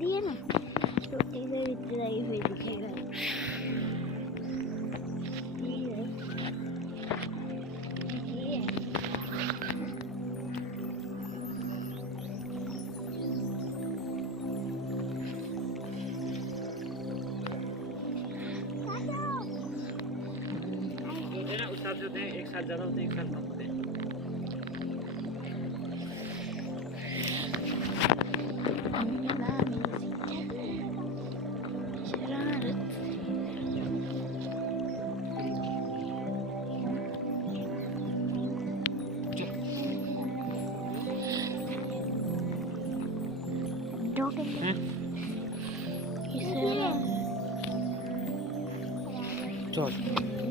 पड़ी है ना, तो इधर इतना ही हुई दिखेगा। उस साथ होते हैं, एक साथ ज़्यादा होते हैं, एक साथ कम होते हैं। चल